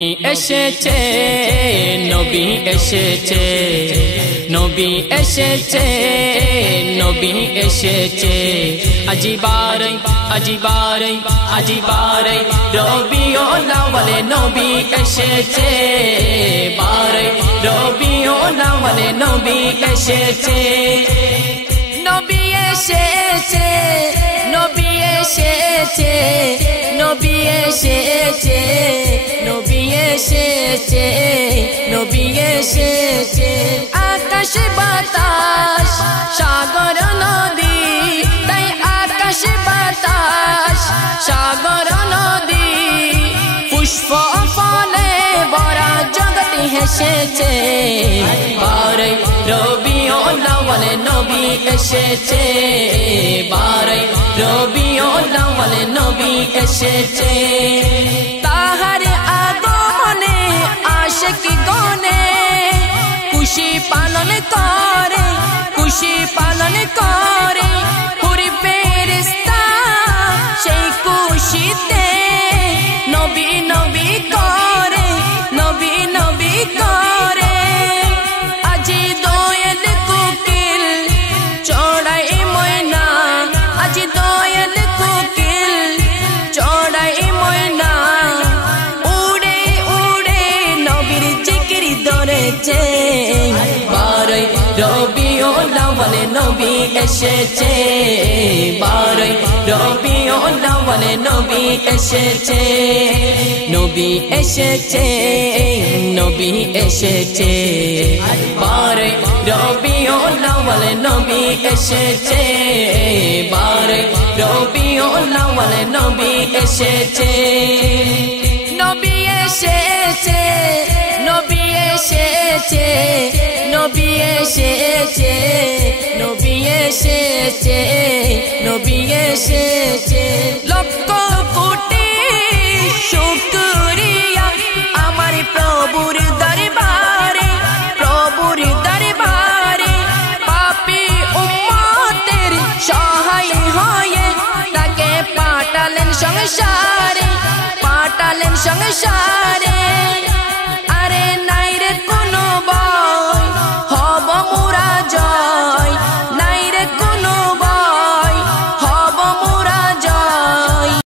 এসেছে নবী এসেছে নবী এসেছে নবী এসেছে আজিবারে আজিবারে আজিবারে রবিউল আউয়াল নবী এসেছে বারে রবিউল আউয়াল নবী এসেছে নবী এসেছে নবী এসেছে নবী এসেছে নবী এসেছে নবী এসেছে আকাশ বাতাস সাগর নদী তাই আকাশ বাতাস সাগর নদী পুষ্প ফলে ভরা জগৎ হেসেছে বারে রবিউল আউয়াল নবী এসেছে বারে রবিউল আউয়াল নবী এসেছে তাহার আগমনে আশিক গনে খুশি পালন করে খুশি পালন করে হুরি ফেরেশতা সেই খুশিতে নবী নবী করে নবী নবী করে আজি দোয়েল কোকিল চড়াই ময়না আজি দোয়েল কোকিল চড়াই ময়না উড়ে উড়ে নবীর জিকির ধরেছে বারে রবিউল আউয়াল নবী এসেছে বারে রবিউল আউয়াল নবী এসেছে নবী এসেছে নবী এসেছে বারে রবিউল আউয়াল নবী এসেছে বারে রবিউল আউয়াল নবী এসেছে নবী এসেছে নবী এসেছে নবী এসেছে নবী এসেছে নবী এসেছে লক্ষ কোটি শুকরিয়া আমার প্রভুর দরবারে প্রভুর দরবারে পাপী উম্মতের সহায় হয়ে তাকে পাঠালেন সংসারে পাঠালেন সংসারে